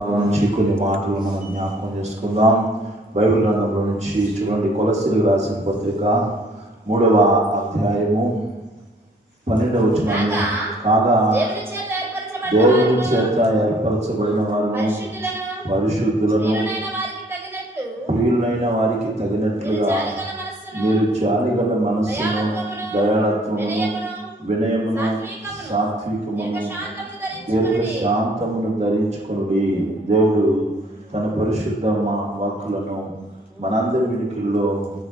నుంచి కొన్ని మాటలు మనం జ్ఞాపకం చేసుకుందాం. బైబిల్ గ్రంథంలో నుంచి చూడండి, కొలస్సీలకు రాసిన పత్రిక 3వ అధ్యాయము 12వ వచనము. కాగా దేవుని చేత ఏర్పరచబడిన వారిని, పరిశుద్ధులను, ప్రియులైన వారికి తగినట్లుగా మీరు జాలిగల మనస్సును, దయాళత్వమును, వినయమును, సాత్వికమును, దీర్ఘశాంతమును ధరించుకొనుడి. దేవుడు తన పరిశుద్ధ వాక్కులను మనందరి వినికిల్లో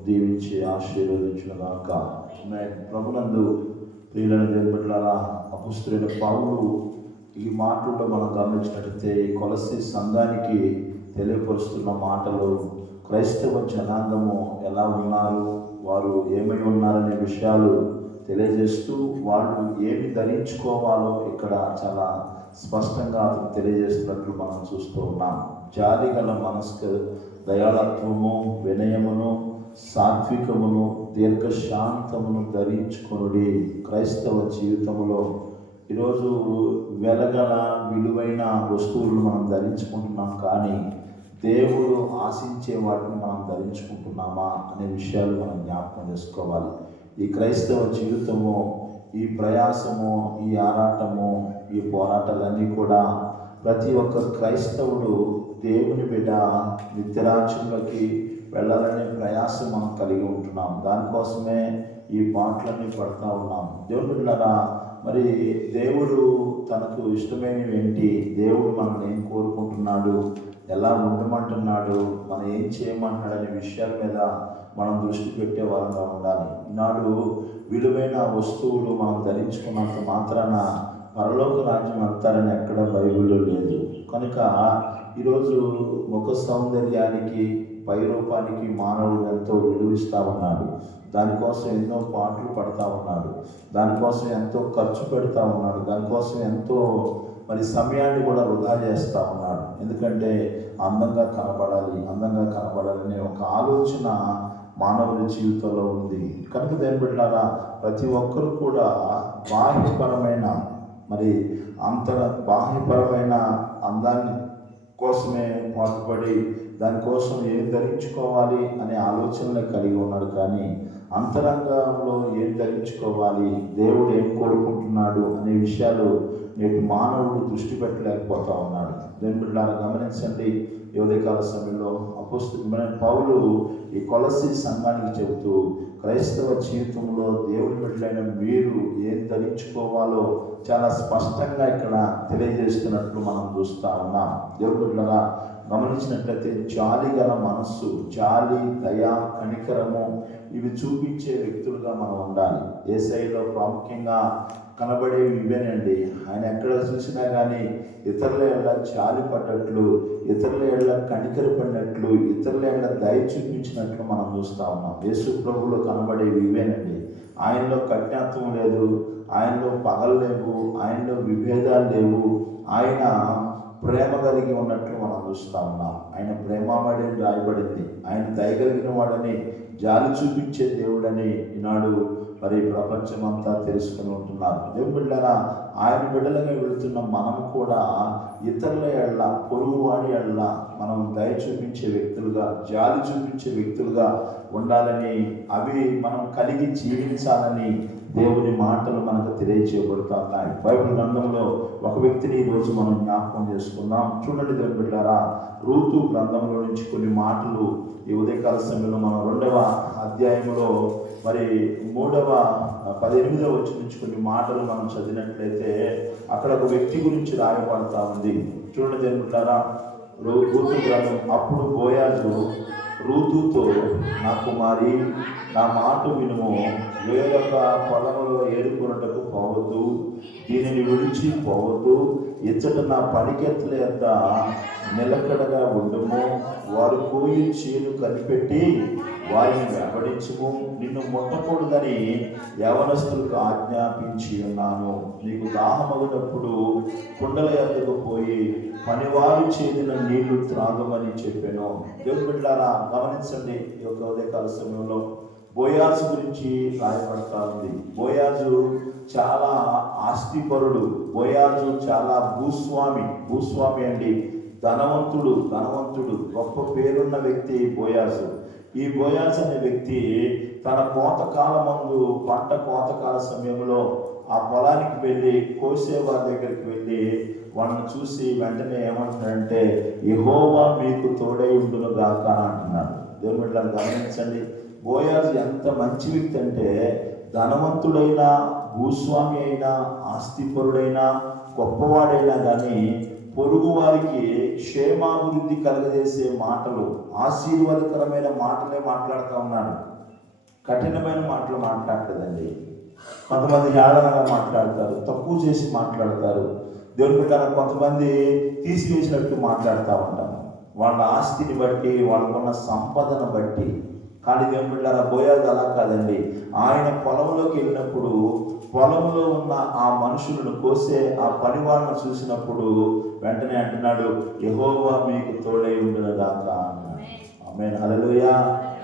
దీవించి ఆశీర్వదించుగాక. ప్రభునందు ప్రియులైన దేవుని బిడ్డలారా, అపొస్తలుడైన పౌలు ఈ మాటల్లో మనం గమనించినట్లయితే కొలస్సీ సంఘానికి తెలియపరుస్తున్న మాటలు క్రైస్తవ జనాంగము ఎలా ఉన్నారు, వారు ఏమై ఉన్నారనే విషయాలు తెలియజేస్తూ వాళ్ళు ఏమి ధరించుకోవాలో ఇక్కడ చాలా స్పష్టంగా అతను తెలియజేస్తున్నట్లు మనం చూస్తూ ఉన్నాం. జాలిగల మనస్కు, దయాళత్వము, వినయమును, సాత్వికమును, దీర్ఘశాంతమును ధరించుకొనుడి. క్రైస్తవ జీవితంలో ఈరోజు వెలగల విలువైన వస్తువులను మనం ధరించుకుంటున్నాం, కానీ దేవుడు ఆశించే వాటిని మనం ధరించుకుంటున్నామా అనే విషయాలు మనం జ్ఞాపకం చేసుకోవాలి. ఈ క్రైస్తవ జీవితము, ఈ ప్రయాసము, ఈ ఆరాటము, ఈ పోరాటాలన్నీ కూడా ప్రతి ఒక్క క్రైస్తవుడు దేవుని బిడ్డ నిత్యరాజ్యంలోకి వెళ్ళాలనే ప్రయాసం మనం కలిగి ఉంటున్నాం. దానికోసమే ఈ పాటలన్నీ పడుతూ ఉన్నాం. దేవుని బిడ్డలారా, మరి దేవుడు తనకు ఇష్టమైనవి ఏంటి, దేవుడు మనల్ని ఏం కోరుకుంటున్నాడు, ఎలా ఉండమంటున్నాడు, మనం ఏం చేయమంటున్నాడు అనే విషయాల మీద మనం దృష్టి పెట్టే వారంగా ఉండాలి. ఈనాడు విలువైన వస్తువులు మనం ధరించుకున్నంత మాత్రాన పరలోక రాజ్యం అంతారని ఎక్కడ బైబిల్లో లేదు. కనుక ఈరోజు ముఖ సౌందర్యానికి, పై రూపానికి మానవుడు ఎంతో విలువిస్తూ ఉన్నాడు. దానికోసం ఎన్నో పాటలు పడతా ఉన్నాడు, దానికోసం ఎంతో ఖర్చు పెడతా ఉన్నాడు, దానికోసం ఎంతో మరి సమయాన్ని కూడా వృధా చేస్తూ ఉన్నాడు. ఎందుకంటే అందంగా కనబడాలనే ఒక ఆలోచన మానవుల జీవితంలో ఉంది. కనుక దేవుని బిడ్డలారా, ప్రతి ఒక్కరు కూడా బాహ్యపరమైన బాహ్యపరమైన అందాన్ని కోసమే పాటుపడి దానికోసం ఏం ధరించుకోవాలి అనే ఆలోచనలు కలిగి ఉన్నాడు. కానీ అంతరంగంలో ఏం ధరించుకోవాలి, దేవుడు ఏం కోరుకుంటున్నాడు అనే విషయాలు నేటి మానవుడు దృష్టి పెట్టలేకపోతా ఉన్నాడు. దేవుని బిడ్డలారా, గమనించండి. ఈ ఉదయకాల సమయంలో అపొస్తలుడైన పౌలు ఈ కొలస్సీ సంఘానికి చెబుతూ క్రైస్తవ జీవితంలో దేవుని బిడ్డలైన మీరు ఏం ధరించుకోవాలో చాలా స్పష్టంగా ఇక్కడ తెలియజేస్తున్నట్లు మనం చూస్తూ ఉన్నాం. దేవుని బిడ్డలారా, గమనించినట్లయితే జాలిగల మనస్సు, జాలి, దయ, కనికరము ఇవి చూపించే వ్యక్తులుగా మనం ఉండాలి. యేసయ్యలో ప్రాముఖ్యంగా కనబడేవి ఇవేనండి. ఆయన ఎక్కడ చూసినా కానీ ఇతరుల ఎడల జాలి పడ్డట్లు, ఇతరుల ఎడల కనికర పడినట్లు, ఇతరుల ఎడల దయ చూపించినట్లు మనం చూస్తూ ఉన్నాం. యేసు ప్రభువులో కనబడేవి ఇవేనండి. ఆయనలో కఠినత్వం లేదు, ఆయనలో పగలు లేవు, ఆయనలో విభేదాలు లేవు. ఆయన ప్రేమ కలిగి ఉన్నట్లు మనం చూస్తూ ఉన్నాం. ఆయన ప్రేమమడి రాయబడింది. ఆయన దయగలిగిన వాడని, జాలి చూపించే దేవుడని ఈనాడు మరి ప్రపంచమంతా తెలుసుకుని ఉంటున్నారు. దేవుని బిడ్డలారా, ఆయన బిడ్డలుగా వెళుతున్న మనం కూడా ఇతరుల ఎడల, పొరుగువాడి ఎడల మనం దయ చూపించే వ్యక్తులుగా, జాలి చూపించే వ్యక్తులుగా ఉండాలని, అవి మనం కలిగి జీవించాలని దేవుని మాటలు మనకు తెలియజేయబడుతూ ఉన్నాయి. బైబిల్ గ్రంథంలో ఒక వ్యక్తిని ఈరోజు మనం జ్ఞాపకం చేసుకుందాం. చూడండి దేవుని బిడ్డలారా, రూతు గ్రంథంలో నుంచి కొన్ని మాటలు ఈ ఉదయకాల సమయంలో మనం 2వ అధ్యాయంలో మరి 18వ వచనం నుంచి కొన్ని మాటలు మనం చదివినట్లయితే అక్కడ ఒక వ్యక్తి గురించి రాయబడతా ఉంది. చూడండి దేవుని బిడ్డలారా, రూతు గ్రంథం. అప్పుడు బోయాజు రూతుతో, నా కుమారి, నా మాట వినుము, వేరొక పొలంలో ఏరుకొనుటకు పోవద్దు, దీనిని విడిచి పోవద్దు, ఇచ్చట నా పనికెత్తుల యొద్ద నిలకడగా ఉండము, వారు కోయి చేను కనిపెట్టి వారిని వెంబడించుము, నిన్ను ముట్టకూడదని యవనస్తులకు ఆజ్ఞాపించి ఉన్నాను. నీకు దాహమగినప్పుడు కుండల యొద్దకు పోయి పనివారు చేసిన నీళ్లు త్రాగమని చెప్పాను. దేవుని బిడ్డలారా, గమనించండి. ఈ యొక్క ఉదయకాల సమయంలో బోయాజు గురించి రాయబడతా ఉంది. బోయాజు చాలా ఆస్తిపరుడు, బోయాజు చాలా భూస్వామి అండి. ధనవంతుడు గొప్ప పేరున్న వ్యక్తి బోయాజు. ఈ బోయాజు అనే వ్యక్తి తన కోతకాలమందు పంట కోతకాల సమయంలో ఆ పొలానికి వెళ్ళి కోసేవారి దగ్గరికి వెళ్ళి వాళ్ళని చూసి వెంటనే ఏమంటున్నాడంటే యెహోవా మీకు తోడై ఉండును గాక అంటున్నాడు. దేవుని బిడ్డలను గమనించండి, బోయాజు ఎంత మంచి వ్యక్తి అంటే ధనవంతుడైనా, భూస్వామి అయినా, ఆస్తిపరుడైనా, గొప్పవాడైనా కానీ పొరుగు వారికి క్షేమాభివృద్ధి కలుగజేసే మాటలు, ఆశీర్వాదకరమైన మాటలే మాట్లాడుతూ ఉన్నాడు. కఠినమైన మాటలు మాట్లాడలేదండి. కొంతమంది హేళనగా మాట్లాడతారు, తక్కువ చేసి మాట్లాడతారు. దేవుని బిడ్డల కొంతమంది తీసివేసినట్టు మాట్లాడుతూ ఉంటారు, వాళ్ళ ఆస్తిని బట్టి, వాళ్ళకున్న సంపదను బట్టి. కానీ దేవుని బిడ్డల బోయాజు అలా కాదండి. ఆయన పొలంలోకి వెళ్ళినప్పుడు పొలంలో ఉన్న ఆ మనుషులను కోసే ఆ పని వాళ్ళను చూసినప్పుడు వెంటనే అంటున్నాడు యెహోవా మీకు తోడై ఉండును గాక అన్నాడు. ఆమేన్, హల్లెలూయా.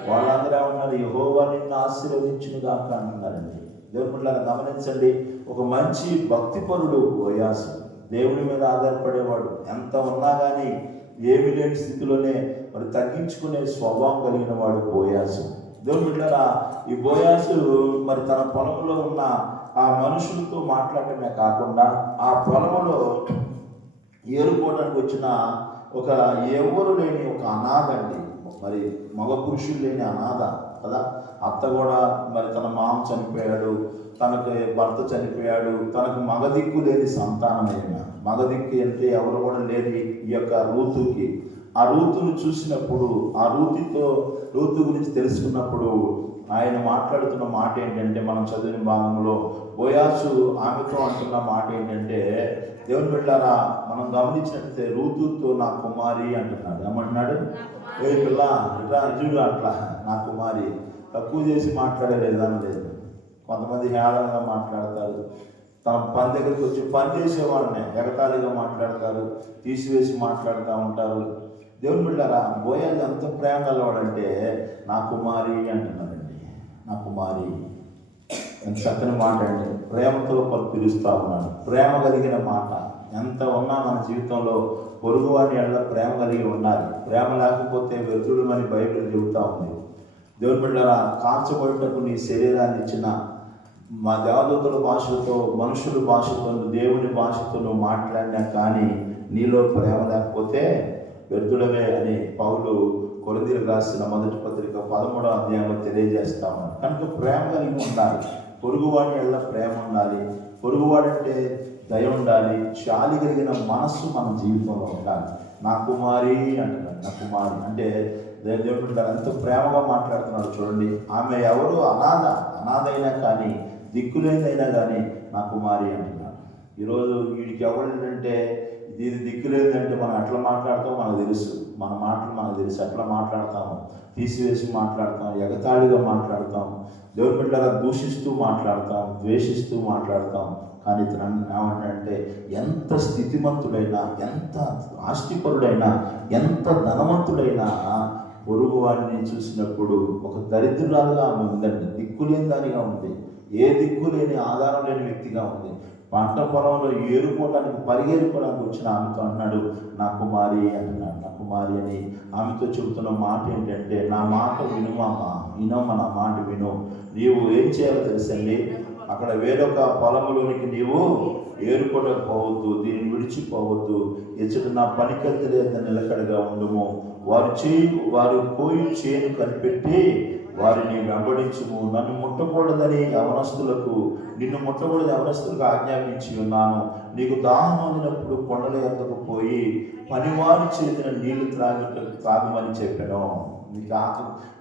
వాళ్ళందరూ ఏమన్నారు? యెహోవా నిన్ను ఆశీర్వదించును గాక అంటున్నారండి. దేవుని బిడ్డలను గమనించండి, ఒక మంచి భక్తిపరుడు బోయాజు, దేవుని మీద ఆధారపడేవాడు. ఎంత ఉన్నా కానీ ఏమి లేని స్థితిలోనే మరి తగ్గించుకునే స్వభావం కలిగిన వాడు బోయాజు. దేవుని బిడ్డలారా, ఈ బోయాజు మరి తన పొలంలో ఉన్న ఆ మనుషులతో మాట్లాడటమే కాకుండా ఆ పొలంలో ఏరుకోవడానికి వచ్చిన ఒక ఎవరు లేని ఒక అనాథ అండి, మరి మగ పురుషులు లేని అనాథ కదా. అత్త కూడా మరి తన మామ చనిపోయాడు, తనకు భర్త చనిపోయాడు, తనకు మగదిక్కు లేని సంతానమైన మగదిక్కు అంటే ఎవరు కూడా లేని ఈ యొక్క రూతుకి. ఆ రూతును చూసినప్పుడు, ఆ రూతు గురించి తెలుసుకున్నప్పుడు ఆయన మాట్లాడుతున్న మాట ఏంటంటే, మనం చదివిన భాగంలో బోయాజు ఆమెతో అంటున్న మాట ఏంటంటే, దేవుని బిడ్డలారా మనం గమనించినట్లయితే రూతుతో నా కుమారి అంటున్నాడు. ఏమంటున్నాడు? ఏ పిల్ల ఇట్లా ఇజుడు అట్లా నా కుమారి. తక్కువ చేసి మాట్లాడేదని లేదు. కొంతమంది హేళనగా మాట్లాడతారు, తన పని దగ్గరికి వచ్చి పని చేసేవాడిని ఎగతాళిగా మాట్లాడతారు, తీసివేసి మాట్లాడుతూ ఉంటారు. దేవుని బిడ్డలారా బోయాజు ఎంత ప్రేమ గలవాడంటే నా కుమారి అంటున్నాడండి. నా కుమారి ఎంత చక్కని మాట అండి. ప్రేమతో పిలుస్తూ ఉన్నాడు. ప్రేమ కలిగిన మాట. ఎంత ఉన్నా మన జీవితంలో పొరుగువాని ఎడల ప్రేమ కలిగి ఉండాలి. ప్రేమ లేకపోతే వ్యర్థుడమని బైబిల్ చెబుతూ ఉంది. దేవుని బిడ్డలారా కాల్చబడుటకు నీ శరీరాన్ని ఇచ్చిన మా దేవదూతల భాషతో, మనుషుల భాషతో, దేవుని భాషతో నువ్వు మాట్లాడినా కానీ నీలో ప్రేమ లేకపోతే వ్యర్థుడమే అని పౌలు కొరింథీయులకు రాసిన మొదటి పత్రిక 13వ అధ్యాయంలో తెలియజేస్తా ఉన్నాడు. కనుక ప్రేమ కలిగి ఉండాలి. పొరుగువాడి ఎడల ప్రేమ ఉండాలి. పొరుగువాడంటే దయ ఉండాలి. జాలి కలిగిన మనస్సు మన జీవితంలో ఉండాలి. నా కుమారి అంటున్నాడు. నా కుమారి అంటే దేవుడు ఎంతో ప్రేమగా మాట్లాడుతున్నాడు చూడండి. ఆమె ఎవరు? అనాథ అయినా కానీ, దిక్కులేదైనా కానీ నా కుమారి అంటున్నాడు. ఈరోజు వీడికి ఎవరంటే ఇది దిక్కులేదంటే మనం ఎట్లా మాట్లాడతామో మనకు తెలుసు. మన మాటలు మనకు తెలుసు. ఎట్లా మాట్లాడతాము, తీసివేసి మాట్లాడతాం, ఎగతాళిగా మాట్లాడతాం, దేవుని బిడ్డలా దూషిస్తూ మాట్లాడతాం, ద్వేషిస్తూ మాట్లాడతాం. కానీ ఇతను ఏమంటే ఎంత స్థితిమంతుడైనా, ఎంత ఆస్తిపరుడైనా, ఎంత ధనవంతుడైనా పొరుగు వాడిని చూసినప్పుడు ఒక దరిద్రురాలుగా ఆమె ఉందండి. దిక్కులేని దానిగా ఉంది. ఏ దిక్కు లేని, ఆధారం లేని వ్యక్తిగా ఉంది. పంట పొలంలో ఏరుకోవడానికి, పరిగెరుకోవడానికి వచ్చిన ఆమెతో అన్నాడు నా కుమారి అంటున్నాడు. నా కుమారి అని ఆమెతో చెబుతున్న మాట ఏంటంటే, నా మాట వినుమమ్మా, వినమ్మ, నా మాట విను. నీవు ఏం చేయాలో తెలుసండి, అక్కడ వేరొక పొలంలోనికి నీవు ఏరుకోవడానికి పోవద్దు, దీన్ని విడిచిపోవద్దు. ఇచ్చట నా పనికెత్తలేద నిలకడగా ఉండుము. వారు కోయి చేను కనిపెట్టి వారిని వెంబడించుము. నన్ను ముట్టకూడదని నిన్ను ముట్టకూడదు యవనస్తులకు ఆజ్ఞాపించి ఉన్నాను. నీకు దాహం అందినప్పుడు కొండల ఎద్దకు పోయి పనివారు చేసిన నీళ్లు త్రాగమని చెప్పాను.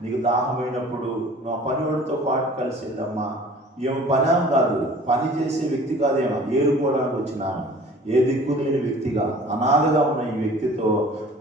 నీకు దాహమైనప్పుడు నా పనివాడితో పాటు కలిసి వెళ్ళమ్మా. ఏమి పని కాదు, పని చేసే వ్యక్తి కాదేమో, ఏరుకోవడానికి వచ్చినాను. ఏ దిక్కు లేని వ్యక్తిగా, అనాథగా ఉన్న ఈ వ్యక్తితో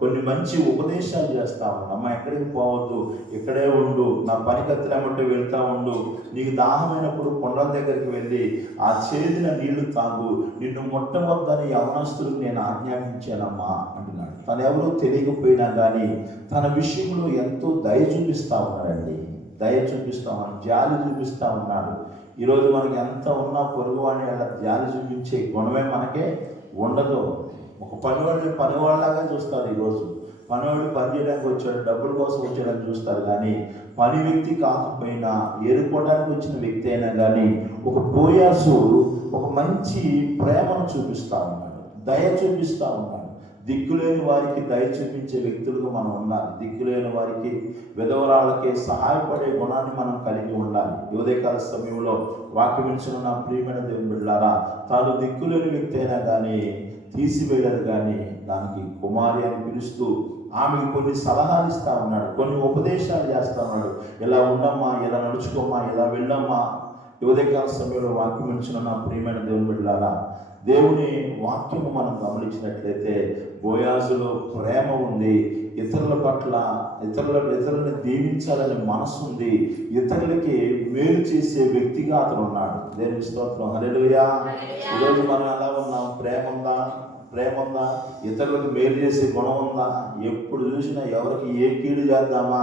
కొన్ని మంచి ఉపదేశాలు చేస్తా ఉన్నా. అమ్మ ఎక్కడికి పోవద్దు, ఇక్కడే ఉండు, నా పని కత్తిరమంటే వెళ్తా ఉండు. నీకు దాహమైనప్పుడు కొండల దగ్గరికి వెళ్ళి ఆ చేదిన నీళ్లు తాగు. నిన్ను ముట్టవద్దని యవనస్తులకు నేను ఆజ్ఞాపించానమ్మా అంటున్నాడు. తను ఎవరో తెలియకపోయినా కానీ తన విషయంలో ఎంతో దయ చూపిస్తా ఉన్నాడండి. దయ చూపిస్తా ఉన్నాడు, జాలి చూపిస్తా ఉన్నాడు. ఈరోజు మనకి ఎంత ఉన్నా పొరుగువాడిని అలా జాలి చూపించే గుణమే మనకే ఉండదు. ఒక పనివాళ్ళలాగా చూస్తారు ఈరోజు. పనివాడు పని చేయడానికి వచ్చాడు, డబ్బుల కోసం వచ్చాడని చూస్తారు. కానీ పని వ్యక్తి కాకపోయినా, ఏరుకోవడానికి వచ్చిన వ్యక్తి అయినా కానీ ఒక బోయాజు ఒక మంచి ప్రేమను చూపిస్తూ ఉన్నాడు, దయ చూపిస్తూ ఉన్నాడు. దిక్కులేని వారికి దయ చూపించే వ్యక్తులుగా మనం ఉండాలి. దిక్కులేని వారికి, విధవరాళ్ళకి సహాయపడే గుణాన్ని మనం కలిగి ఉండాలి. ఉదయకాల సమయంలో వాక్యం వింటున్న నా ప్రియమైన దేవుని బిడ్డలారా, తాను దిక్కులేని వ్యక్తి అయినా కానీ తీసివేయలేదు. కానీ దానికి కుమారి అని పిలుస్తూ ఆమెకు కొన్ని సలహాలు ఇస్తూ ఉన్నాడు, కొన్ని ఉపదేశాలు చేస్తూ ఉన్నాడు. ఇలా ఉండమ్మా, ఇలా నడుచుకోమ్మా, ఇలా వెళ్ళమ్మా. ఉదయకాల సమయంలో వాక్యం వింటున్న నా ప్రియమైన దేవుని బిడ్డలారా, దేవుని వాక్యము మనం గమనించినట్లయితే బోయాజులో ప్రేమ ఉంది, ఇతరుల పట్ల ఇతరులని దీవించాలనే మనసు ఉంది, ఇతరులకి మేలు చేసే వ్యక్తిగా అతను ఉన్నాడు. దేవుని స్తోత్రం, హల్లెలూయా. ఈరోజు మనం ఎలా ఉన్నాం? ప్రేమ ఉందా? ఇతరులకు మేలు చేసే గుణం ఉందా? ఎప్పుడు చూసినా ఎవరికి ఏ కీడు చేద్దామా,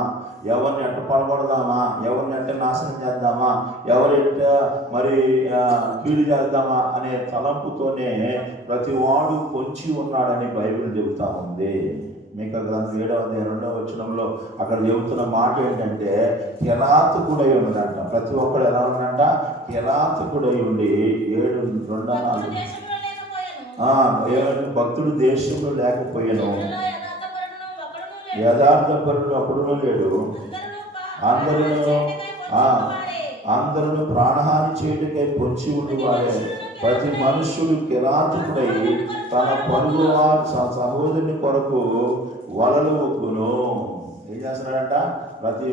ఎవరిని ఎట్ట పడగొడదామా, ఎవరిని ఎట్ట నాశనం చేద్దామా, ఎవరెట్ట మరి కీడు చేద్దామా అనే తలంపుతోనే ప్రతి వాడు పొంచి ఉన్నాడని బైబిల్ చెబుతా ఉంది. మీకా గ్రంథం 7వ వచనంలో అక్కడ చెబుతున్న మాట ఏంటంటే, కిరాతకుడై ఉన్నాడంట. ప్రతి ఒక్కడు ఎలా ఉన్నాడంట? కిరాతకుడై ఉండి 7:2-4 భక్తుడు దేశంలో లేకపోయాను, యథార్థపరుడు అప్పుడునూ లేడు, అందరూ ప్రాణహాని చేయటకై పొంచి ఉండేవారే. ప్రతి మనుష్యుడు కిరాతకుడై తన పొరుగు సహోదరుని కొరకు వలలు ఒప్పును. ఏం చేస్తున్నాడంట? ప్రతి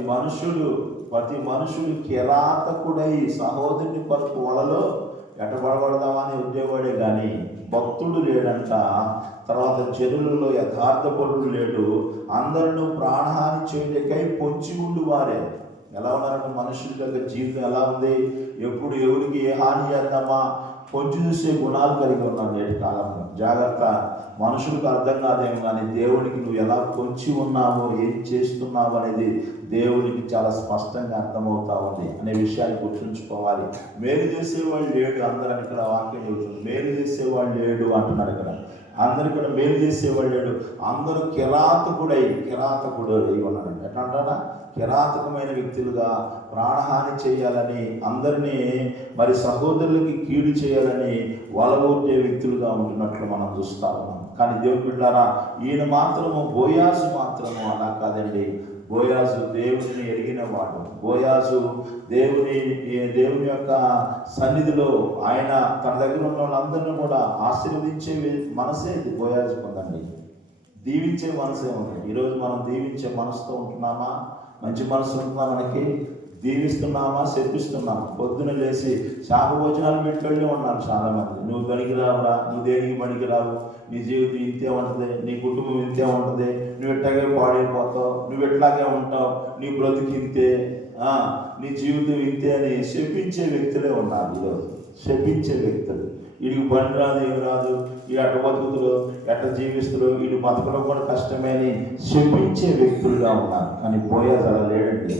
మనుషుడు కిరాతకుడై సహోదరుని కొరకు వలలో ఎట్టబడబడదామని ఉద్యోగపడే కానీ భక్తుడు లేడంట. తర్వాత జనులలో యథార్థపరుడు లేడు, అందరూ ప్రాణహాని చేయటకై పొంచి ఉండి వారే. ఎలా ఉన్నారంటే మనుషుల యొక్క జీవితం ఎలా ఉంది? ఎప్పుడు ఎవరికి ఏ హాని చేద్దామా పొంచి చూసే గుణాలు కలిగి ఉన్నాను నేటి కాలంలో. జాగ్రత్త, మనుషులకు అర్థం కాదేమో కానీ దేవునికి నువ్వు ఎలా పొంచి ఉన్నావో, ఏం చేస్తున్నావు అనేది దేవునికి చాలా స్పష్టంగా అర్థమవుతా ఉంది అనే విషయాన్ని గుర్తుంచుకోవాలి. మేలు చేసేవాళ్ళు లేడు అందరని ఇక్కడ వాక్యం చెబుతుంది. మేలు చేసేవాళ్ళు లేడు అంటున్నాడు ఇక్కడ. అందరు ఇక్కడ మేలు చేసేవాళ్ళు లేడు, అందరూ కిరాతకుడు అయి ఉన్నాడండి. ఎట్లా అంటాడా? కిరాతకమైన వ్యక్తులుగా ప్రాణహాని చేయాలని, అందరినీ మరి సహోదరులకి కీడు చేయాలని వలగొట్టే వ్యక్తులుగా ఉంటున్నట్లు మనం చూస్తా ఉన్నాం. కానీ దేవుని బిడ్డలారా, ఈయన మాత్రము బోయాజు మాత్రము అలా కాదండి. బోయాజు దేవుని ఎరిగిన వాడు. బోయాజు దేవుని యొక్క సన్నిధిలో ఆయన తన దగ్గర ఉన్న వాళ్ళందరినీ కూడా ఆశీర్వదించే మనసే బోయాజు పొందండి. దీవించే మనసే ఉంది. ఈరోజు మనం దీవించే మనసుతో ఉంటున్నామా? మంచి మనసు ఉంటుందా? మనకి దీవిస్తున్నామా? శపిస్తున్నామా? పొద్దున లేచి శాప భోజనాలు పెట్టుకెళ్ళి ఉన్నారు చాలామంది. నువ్వు పనికి రావురా, నువ్వు దేనికి పనికి రావు, నీ జీవితం ఇంతే ఉంటుంది, నీ కుటుంబం ఇంతే ఉంటుంది, నువ్వు ఎట్లాగే పాడైపోతావు, నువ్వు ఎట్లాగే ఉంటావు, నీ బ్రతుకు ఇంతే, నీ జీవితం ఇంతే అని శపించే వ్యక్తులే ఉన్నారు ఈరోజు. శపించే వ్యక్తులు. వీడికి పని రాదు, ఏం రాదు, ఈ అట్ట బతుకుతులు, ఎట్ట జీవిస్తులు, వీడి బతకడం కూడా కష్టమే అని శపించే వ్యక్తులుగా ఉన్నారు. కానీ బోయాజు అలా లేడండి.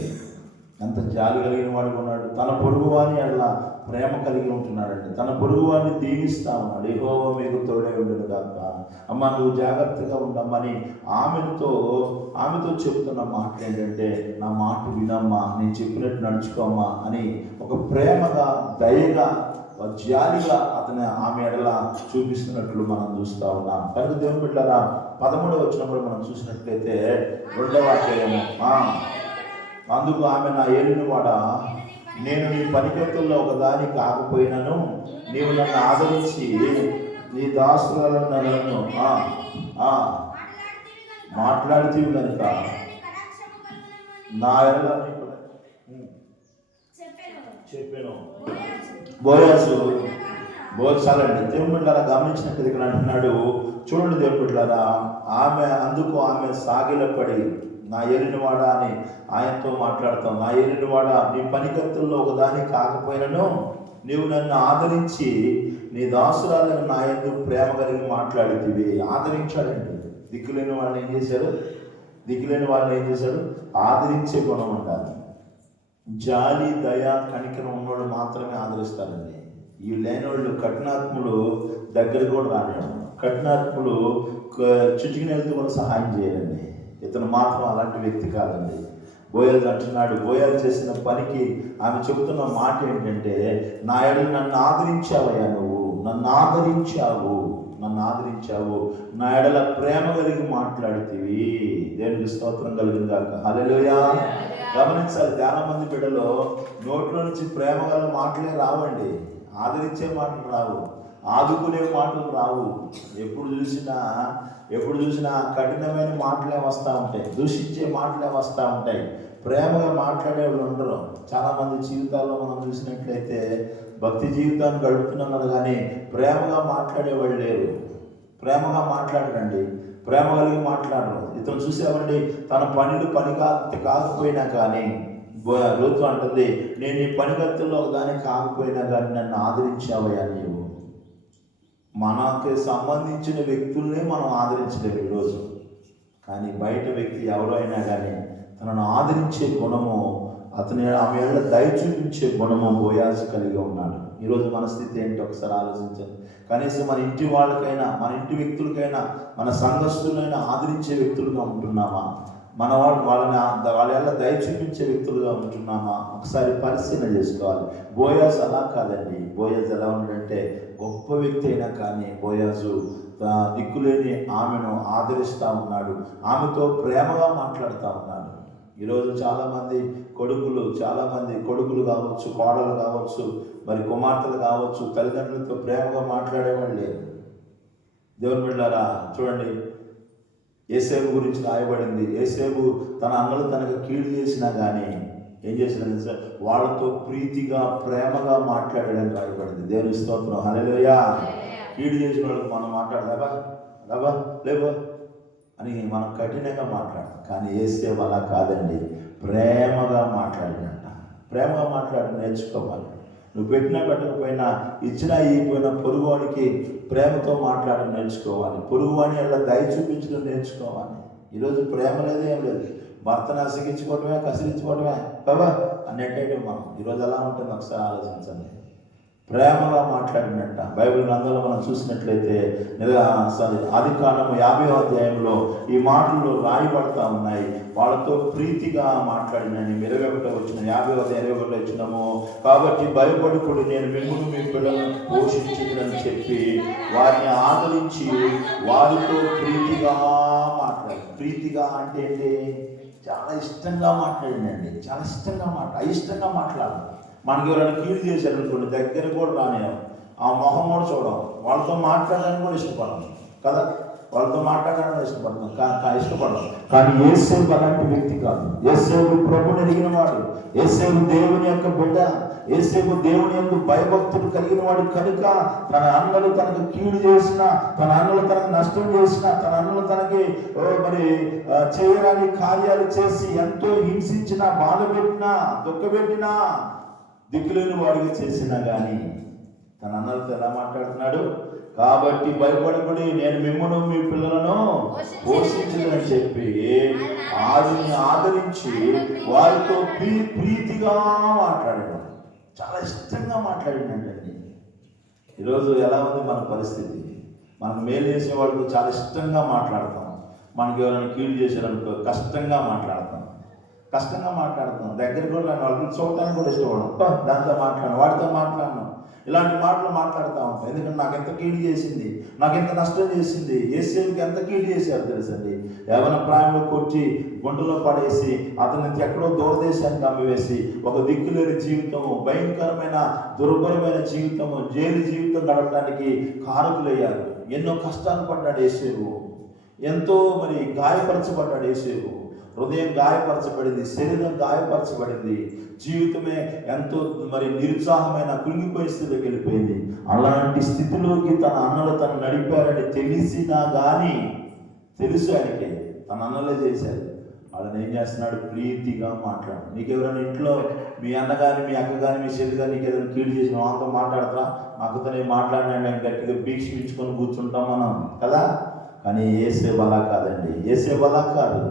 ఎంత జాలి కలిగిన వాడు ఉన్నాడు. తన పొరుగువాని అలా ప్రేమ కలిగి ఉంటున్నాడండి. తన పొరుగువాడిని దీవిస్తా ఉన్నాడు. యెహోవా మీకు తోడే ఉండడు కాక, అమ్మ నువ్వు జాగ్రత్తగా ఉండమ్మని ఆమెతో చెబుతున్న మాట ఏంటంటే, నా మాట వినమ్మా, నేను చెప్పినట్టు నడుచుకోమ్మా అని ఒక ప్రేమగా, దయగా, జాలిగా ఆమె ఎడలా చూపిస్తున్నట్లు మనం చూస్తూ ఉన్నాం. కనుక దేవుని బిడ్డలారా, 13వ వచనంలో మనం చూసినట్లయితే 2వ అధ్యాయము, అందుకు ఆమె, నా ఏలినవాడా, నేను నీ పనికత్తుల్లో ఒకదాని కాకపోయినను నీవు నన్ను ఆదరించి నీ దాసులను నన్ను మాట్లాడితేవి కనుక నా ఎడల చెప్పాను. బోయాజు దేవుని బిడ్డలారా గమనించినట్టు ఇక్కడ అంటున్నాడు. చూడండి దేవుని బిడ్డలారా, అందుకు ఆమె సాగిలపడి, నా ఏలినవాడా అని ఆయనతో మాట్లాడతాం. నా ఏలినవాడా, నీ పనికత్తుల్లో ఒకదాని కాకపోయినను నీవు నన్ను ఆదరించి నీ దాసురాలను నా యందు ప్రేమ కలిగి మాట్లాడితివి. ఆదరించాడండి. దిక్కులేని వాళ్ళని ఏం చేశాడు? ఆదరించే గుణం ఉండాలి. జాలి, దయ, కనికరం ఉన్నోళ్ళు మాత్రమే ఆదరిస్తారండి. ఈ లేనివాళ్ళు, కఠినాత్ములు దగ్గర కూడా రానివాడు. కఠినాత్ములు చుట్టుకునేది కూడా సహాయం చేయాలండి. ఇతను మాత్రం అలాంటి వ్యక్తి కాదండి. బోయజ్ అంటున్నాడు, బోయజ్ చేసిన పనికి ఆమె చెబుతున్న మాట ఏంటంటే, నా ఎడల నన్ను ఆదరించావయ్యా, నువ్వు నన్ను ఆదరించావు, నా ఎడల ప్రేమ కలిగి మాట్లాడుతీవి. దేవునికి స్తోత్రం కలిగిన గాక. హల్లెలూయా. గమనించాలి, చాలా మంది బిడ్డలో నోట్లో నుంచి ప్రేమ గల మాటలే రావండి, ఆదరించే మాటలు రావు, ఆదుకునే మాటలు రావు. ఎప్పుడు చూసినా కఠినమైన మాటలే వస్తూ ఉంటాయి, దూషించే మాటలే వస్తూ ఉంటాయి. ప్రేమగా మాట్లాడే వాళ్ళు ఉండరు. చాలామంది జీవితాల్లో మనం చూసినట్లయితే భక్తి జీవితాన్ని గడుపుతున్నారు కానీ ప్రేమగా మాట్లాడేవాళ్ళు లేరు. ప్రేమగా మాట్లాడరండి, ప్రేమ కలిగి మాట్లాడరు. ఇతను చూసేవాడి తన పని కాకపోయినా కానీ రూతు అంటుంది, నేను నీ పనిగత్తుల్లో ఒకదానికి కాకపోయినా కానీ నన్ను ఆదరించావయ్యా నీవు. మనకి సంబంధించిన వ్యక్తుల్నే మనం ఆదరించలేము ఈరోజు. కానీ బయట వ్యక్తి ఎవరైనా కానీ తనను ఆదరించే గుణము, ఆమె ఏళ్ళ దయ చూపించే గుణము బోయాజు కలిగి ఉన్నాడు. ఈరోజు మన స్థితి ఏంటో ఒకసారి ఆలోచించండి. కనీసం మన ఇంటి వాళ్ళకైనా, మన ఇంటి వ్యక్తులకైనా, మన సంఘస్థులైనా ఆదరించే వ్యక్తులుగా ఉంటున్నామా? మన వాళ్ళ ఏళ్ళ దయ చూపించే వ్యక్తులుగా ఉంటున్నామా? ఒకసారి పరిశీలన చేసుకోవాలి. బోయాజు అలా కాదండి. బోయాజు ఎలా ఉన్నాడంటే, గొప్ప వ్యక్తి అయినా కానీ బోయాజు దిక్కులేని ఆమెను ఆదరిస్తూ ఉన్నాడు, ఆమెతో ప్రేమగా మాట్లాడుతూ ఉన్నాడు. ఈరోజు చాలామంది కొడుకులు కావచ్చు, కోడలు కావచ్చు, మరి కుమార్తెలు కావచ్చు, తల్లిదండ్రులతో ప్రేమగా మాట్లాడేవాళ్ళు లేరు. దేవుని బిడ్డలారా చూడండి, యేసేపు గురించి రాయబడింది. యేసేపు తన అన్నలు తనకు కీడు చేసినా కానీ ఏం చేసినా సార్, వాళ్ళతో ప్రీతిగా ప్రేమగా మాట్లాడాడని రాయబడింది. దేవుని స్తోత్రం. హల్లెలూయా. కీడు చేసిన వాళ్ళకి మనం మాట్లాడదాబా లేబా అని మనం కఠినంగా మాట్లాడతాం. కానీ యేసేపు అలా కాదండి, ప్రేమగా మాట్లాడినట్ట. ప్రేమగా మాట్లాడి నేర్చుకోవాలి. నువ్వు పెట్టకపోయినా, ఇచ్చినా ఇవ్వకపోయినా పొరుగువానికి ప్రేమతో మాట్లాడడం నేర్చుకోవాలి. పొరుగువాని అలా దయ చూపించడం నేర్చుకోవాలి. ఈరోజు ప్రేమ లేదు, ఏం లేదు. భర్తను అసగించుకోవటమే, కసిరించుకోవటమే బాబా అన్నట్టే మనం ఈరోజు ఎలా ఉంటుంది ఒకసారి ఆలోచించండి. ప్రేమగా మాట్లాడినట్ట బైబిల్ గ్రంథంలో మనం చూసినట్లయితే ఆదికాండము 50వ అధ్యాయంలో ఈ మాటలు రాయబడతా ఉన్నాయి. వాళ్ళతో ప్రీతిగా మాట్లాడినని 21వ వచనం, 50వ 21వ వచనము, కాబట్టి భయపడకుడి, నేను మిమ్మును మీ పిల్లలను పోషించుదని చెప్పి వారిని ఆదరించి వారితో ప్రీతిగా మాట్లాడి. ప్రీతిగా అంటే ఏంటి? చాలా ఇష్టంగా మాట్లాడినండి, చాలా ఇష్టంగా అయిష్టంగా మాట్లాడాలి. మనకి ఎవరైనా కీడు చేశారు అనుకోండి, దగ్గర కూడా రానివ్వం, ఆ మొహం కూడా చూడం, వాళ్ళతో మాట్లాడడానికి కూడా ఇష్టపడము కదా, వాళ్ళతో మాట్లాడడానికి ఇష్టపడడం. కానీ యేసేపు అలాంటి వ్యక్తి కాదు. యేసేపు ప్రభుని ఎరిగిన వాడు, యేసేపు దేవుని యొక్క బిడ్డ, యేసేపు దేవుని యొక్క భయభక్తులు కలిగిన వాడు కనుక తన అన్నలు తనకు కీడు చేసిన, తన అన్నలు తనకు నష్టం చేసిన, తన అన్నలు తనకి మరి చేయరాని కార్యాలు చేసి ఎంతో హింసించిన, బాధపెట్టినా, దుఃఖపెట్టినా, దిక్కులేని వాడిగా చేసినా కానీ తన అన్నలతో ఎలా మాట్లాడుతున్నాడు? కాబట్టి భయపడకుడి, నేను మిమ్మల్ని మీ పిల్లలను పోషించదని చెప్పి ఆదరించి వారితో ప్రీతిగా మాట్లాడాడు. చాలా ఇష్టంగా మాట్లాడినండి. ఈరోజు ఎలా ఉంది మన పరిస్థితి? మనకు మేలు చేసే వాళ్ళతో చాలా ఇష్టంగా మాట్లాడతాం, మనకి ఎవరైనా కీడు చేశారనుకో కష్టంగా మాట్లాడతాం. దగ్గర కూడా వాళ్ళకి చూడటానికి కూడా ఇష్టపడడం, దాంతో వాడితో మాట్లాడను, ఇలాంటి మాటలు మాట్లాడుతూ ఉంటాం. ఎందుకంటే నాకు ఎంత కీడు చేసింది, నాకు ఎంత నష్టం చేసింది. యేసేపుకి ఎంత కీడు చేశారు తెలుసండి. యవ్వన ప్రాయంలో కొట్టి గుంటలో పడేసి అతన్ని ఎక్కడో దూరదేశానికి అమ్మివేసి ఒక దిక్కులేని జీవితము, భయంకరమైన దుర్భరమైన జీవితము, జైలు జీవితం గడపడానికి కారకులయ్యారు. ఎన్నో కష్టాలు పడ్డాడు యేసేపు, ఎంతో మరి గాయపరచబడ్డాడు యేసేపు. హృదయం గాయపరచబడింది, శరీరం గాయపరచబడింది, జీవితమే ఎంతో మరి నిరుత్సాహమైన కృంగిపోయే స్థితిలోకి వెళ్ళిపోయింది. అలాంటి స్థితిలోకి తన అన్నలు తను నడిపారని తెలిసినా కానీ, తెలుసు ఆయనకి తన అన్నలే చేశారు. వాళ్ళని ఏం చేస్తున్నాడు? ప్రీతిగా మాట్లాడు. నీకు ఎవరైనా ఇంట్లో మీ అన్న కానీ, మీ అక్క కానీ, మీ చెల్లి కానీ నీకు ఏదైనా కీడు చేసి మాతో మాట్లాడతా, మాకుతో నేను మాట్లాడినా గట్టిగా భీక్షించుకొని కూర్చుంటాం మనం కదా. కానీ యేసేపు అలా కాదండి, యేసేపు అలా కాదు.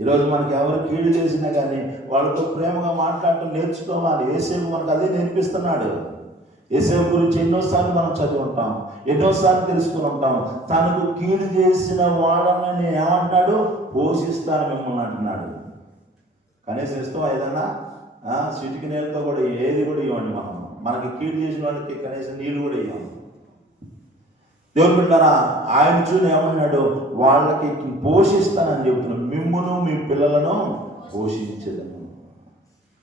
ఈరోజు మనకి ఎవరు కీడు చేసినా కానీ వాళ్ళతో ప్రేమగా మాట్లాడటం నేర్చుకోవాలి. యేసేపు మనకు అదే నేర్పిస్తున్నాడు. యోసేపు గురించి ఎన్నోసార్లు మనం చదివి ఉంటాం, ఎన్నోసార్లు తెలుసుకుని ఉంటాం. తనకు కీడు చేసిన వాడని నేను ఏమంటున్నాడు, పోషిస్తాను మిమ్మల్ని అంటున్నాడు. కనీసం ఇస్తాం ఏదన్నా చిటికి నీళ్ళతో కూడా ఏది కూడా ఇవ్వండి. మనకి కీడు చేసిన వాళ్ళకి కనీసం నీళ్ళు కూడా ఇవ్వం. దేవుడు బిడ్డలారా, ఆయన చూని ఏమన్నాడు, వాళ్ళకి పోషిస్తానని చెబుతున్నాడు. మిమ్మును మీ పిల్లలను పోషించదను.